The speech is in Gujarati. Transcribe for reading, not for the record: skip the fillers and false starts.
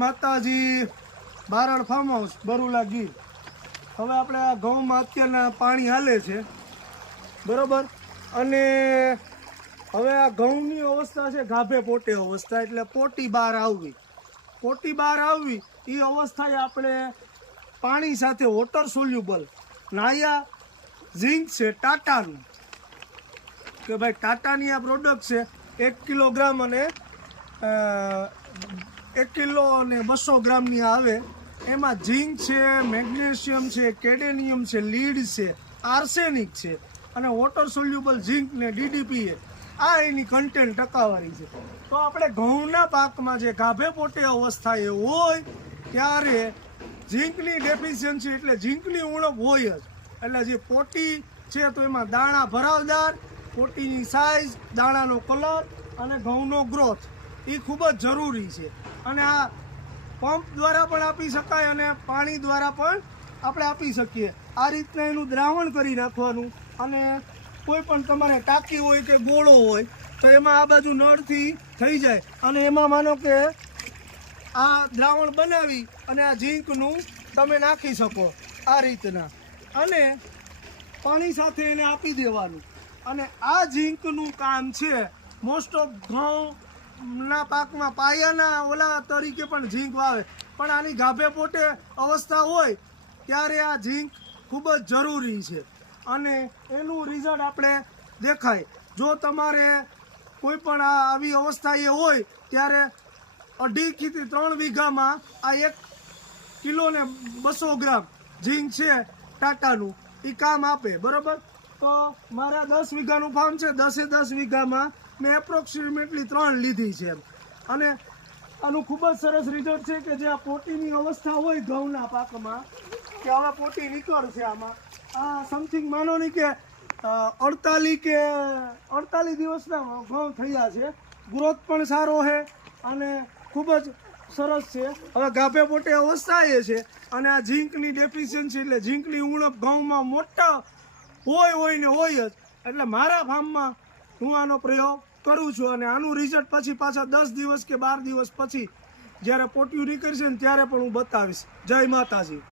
માતાજી બારણ ફાર્મ હાઉસ બરુલા ગીર। હવે આપણે આ ઘઉંમાં અત્યારના પાણી હાલે છે બરોબર। અને હવે આ ઘઉંની અવસ્થા છે ગાભે પોટે અવસ્થા, એટલે પોટી બહાર આવવી। પોટી બહાર આવવી એ અવસ્થાએ આપણે પાણી સાથે વોટર સોલ્યુબલ નાયા ઝીંક છે ટાટાનું, કે ભાઈ ટાટાની આ પ્રોડક્ટ છે 1 કિલોગ્રામ અને 1 કિલો અને 200 ગ્રામની આવે। એમાં ઝીંક છે, મેગ્નેશિયમ છે, કેડેનિયમ છે, લીડ છે, આર્સેનિક છે અને વોટર સોલ્યુબલ ઝીંક ને DDPA આ એની કન્ટેન્ટ ટકાવારી છે। તો આપણે ઘઉંના પાકમાં જે ગાભે પોટે અવસ્થા એ હોય ત્યારે ઝીંકની ડેફિશિયન્સી એટલે ઝીંકની ઉણપ હોય જ। એટલે જે પોટી છે તો એમાં દાણા ભરાવદાર, પોટીની સાઇઝ, દાણાનો કલર અને ઘઉંનો ગ્રોથ એ ખૂબ જ જરૂરી છે। અને આ પંપ દ્વારા પણ આપી શકાય અને પાણી દ્વારા પણ આપણે આપી શકીએ। આ રીતના એનું દ્રાવણ કરી નાખવાનું અને કોઈ પણ તમારે ટાંકી હોય કે ગોળો હોય તો એમાં આ બાજુ નળથી થઈ જાય અને એમાં માનો કે આ દ્રાવણ બનાવી અને આ ઝીંકનું તમે નાખી શકો આ રીતના, અને પાણી સાથે એને આપી દેવાનું। અને આ ઝીંકનું કામ છે મોસ્ટ ઓફ ઘઉંના પાકમાં પાયાના ઓલા તરીકે પણ ઝીંક વાવે, પણ આની ગાભે પોટે અવસ્થા હોય ત્યારે આ ઝીંક ખૂબ જ જરૂરી છે અને એનું રિઝલ્ટ આપણે દેખાય। જો તમારે કોઈ પણ આવી અવસ્થા એ હોય ત્યારે 2.5 થી 3 વીઘામાં આ 1 કિલો ને 200 ગ્રામ ઝીંક છે ટાટાનું એ કામ આપે બરોબર। તો મારા 10 વીઘાનું ફાર્મ છે, 10 વીઘામાં મેં એપ્રોક્સિમેટલી 3 લીધી છે અને આનું ખૂબ જ સરસ રિઝલ્ટ છે કે જે આ પોટીની અવસ્થા હોય ઘઉંના પાકમાં કે હવે પોટી નીકળશે આમાં, આ સમથિંગ માનો નહીં કે 48 દિવસના ઘઉં થયા છે, ગ્રોથ પણ સારો છે અને ખૂબ જ સરસ છે। હવે ગાભે પોટે અવસ્થા એ છે અને આ ઝીંકની ડેફિશિયન્સી એટલે ઝીંકની ઉણપ ઘઉંમાં મોટા હોય ને હોય જ, એટલે મારા ફાર્મમાં હું આનો પ્રયોગ કરું છું અને આનું રિઝલ્ટ પછી પાછા 10 દિવસ કે 12 દિવસ પછી જ્યારે પોટિયું નીકળશે ને ત્યારે પણ હું બતાવીશ। જય માતાજી।